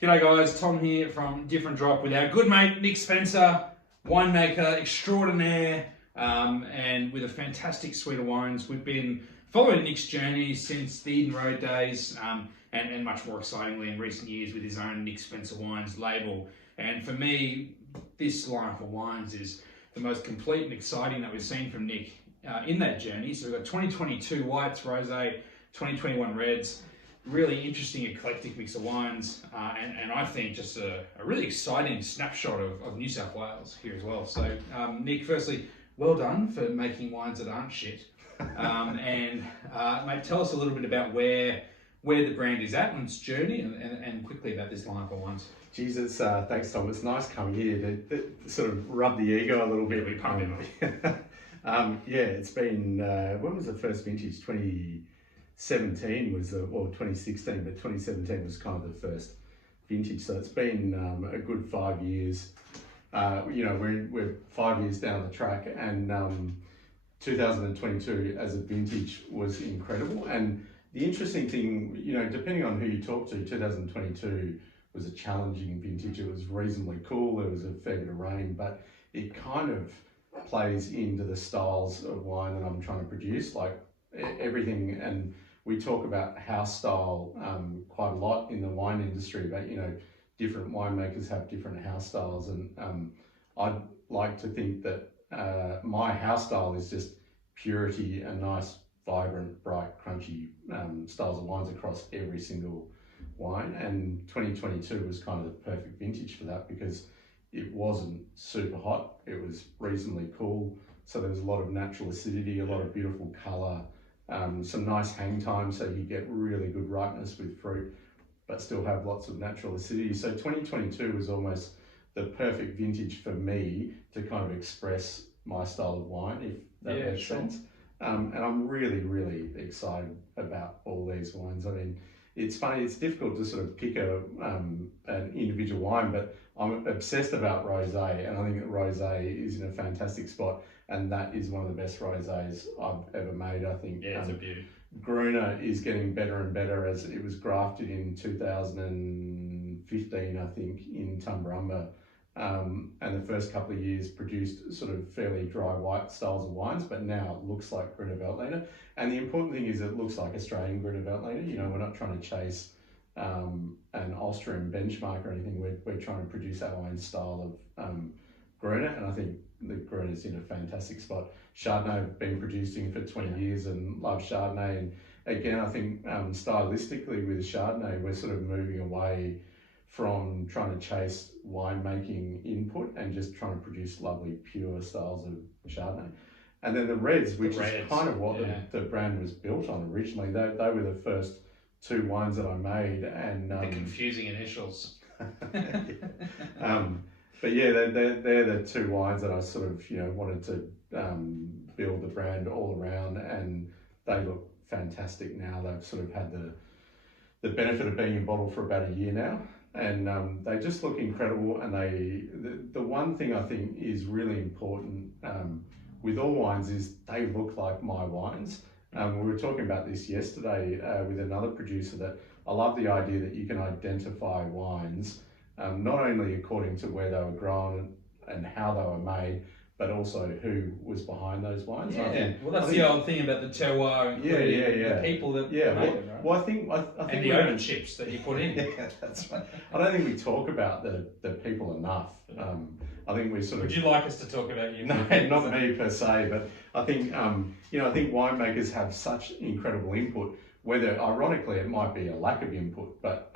G'day guys, Tom here from Different Drop with our good mate Nick Spencer, winemaker extraordinaire, and with a fantastic suite of wines. We've been following Nick's journey since the Eden Road days, and much more excitingly in recent years with his own Nick Spencer Wines label. And for me, this lineup of wines is the most complete and exciting that we've seen from Nick in that journey. So we've got 2022 whites, rosé, 2021 reds. Really interesting eclectic mix of wines, and I think just a really exciting snapshot of New South Wales here as well. So Nick, firstly, well done for making wines that aren't shit, and mate, tell us a little bit about where the brand is at on its journey, and quickly about this lineup of wines. Jesus, thanks Tom, it's nice coming here to sort of rub the ego a little bit. We pump him up. Yeah, it's been, when was the first vintage? 2017 was, well 2016, but 2017 was kind of the first vintage. So it's been a good 5 years. You know, we're 5 years down the track, and 2022 as a vintage was incredible. And the interesting thing, you know, depending on who you talk to, 2022 was a challenging vintage. It was reasonably cool. There was a fair bit of rain, but it kind of plays into the styles of wine that I'm trying to produce, like everything. And we talk about house style quite a lot in the wine industry, but you know, different winemakers have different house styles, and I'd like to think that my house style is just purity and nice, vibrant, bright, crunchy styles of wines across every single wine. And 2022 was kind of the perfect vintage for that, because it wasn't super hot, it was reasonably cool, so there was a lot of natural acidity, a lot of beautiful colour, some nice hang time, so you get really good ripeness with fruit but still have lots of natural acidity. So 2022 was almost the perfect vintage for me to kind of express my style of wine, if that makes sense. And I'm really excited about all these wines. I mean, it's funny, it's difficult to sort of pick an individual wine, but I'm obsessed about rosé, and I think that rosé is in a fantastic spot, and that is one of the best rosés I've ever made, I think. Yeah, it's a beauty. Gruner is getting better and better, as it was grafted in 2015, I think, in Tumbarumba. And the first couple of years produced sort of fairly dry white styles of wines, but now it looks like Gruner Veltliner. And the important thing is it looks like Australian Gruner Veltliner. You know, we're not trying to chase an Austrian benchmark or anything. We're trying to produce our own style of Gruner, and I think the Gruner's in a fantastic spot. Chardonnay I've been producing for 20 years and love Chardonnay. And again, I think stylistically with Chardonnay, we're sort of moving away from trying to chase winemaking input and just trying to produce lovely pure styles of Chardonnay. And then the reds, which is kind of what the brand was built on originally. They were the first two wines that I made, and the confusing initials. But yeah, they're the two wines that I sort of, you know, wanted to build the brand all around, and they look fantastic now. They've sort of had the benefit of being in bottle for about a year now, and they just look incredible. And the one thing I think is really important with all wines is they look like my wines. We were talking about this yesterday with another producer, that I love the idea that you can identify wines not only according to where they were grown and how they were made, but also who was behind those wines. Yeah, well, that's the old thing about the terroir, including the people that made it, right? Well, I think and the ownerships that you put in. Yeah, that's right. I don't think we talk about the people enough. I think we sort of. Would you like us to talk about you? No, not me per se, but I think you know, I think winemakers have such incredible input. Whether ironically it might be a lack of input, but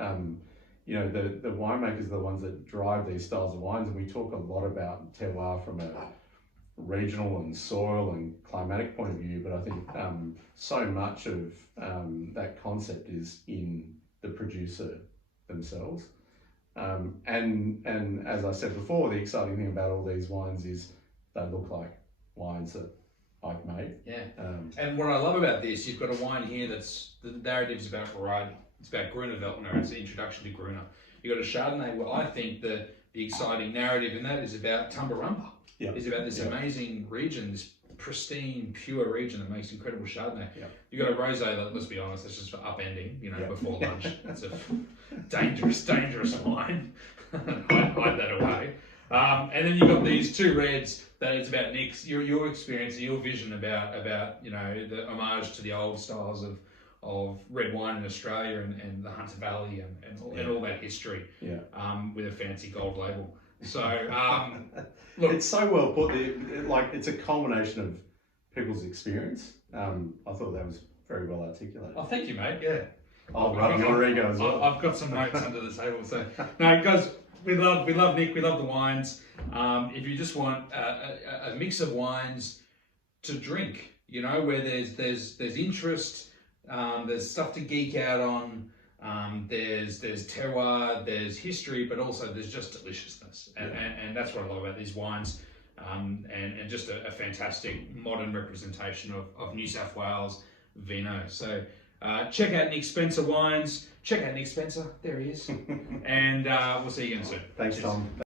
you know, the winemakers are the ones that drive these styles of wines, and we talk a lot about terroir from a regional and soil and climatic point of view, but I think so much of that concept is in the producer themselves. And as I said before, the exciting thing about all these wines is they look like wines that I've made. Yeah. And what I love about this, you've got a wine here that's, the narrative's about variety. It's about Gruner Veltliner. It's the introduction to Gruner. You've got a Chardonnay. Well, I think the exciting narrative in that is about Tumbarumba. Yeah. It's about this amazing region, this pristine, pure region that makes incredible Chardonnay. Yep. You've got a rosé that, let's be honest, that's just for upending, you know, Yep. before lunch. That's a dangerous wine. hide that away. And then you've got these two reds that it's about Nick's, your experience, your vision about you know, the homage to the old styles of red wine in Australia and the Hunter Valley and all that history. Yeah. With a fancy gold label. So look, It's so well put. Like, it's a culmination of people's experience. I thought that was very well articulated. oh, thank you, mate. Yeah. I'll rub your ego as well. I've got some notes under the table. So no, guys, we love Nick. We love the wines. If you just want a mix of wines to drink, you know, where there's interest, there's stuff to geek out on. There's terroir, there's history, but also there's just deliciousness, and that's what I love about these wines, and just a fantastic modern representation of New South Wales vino. So check out Nick Spencer Wines. Check out Nick Spencer. There he is, and we'll see you again soon. Thanks, Cheers. Tom.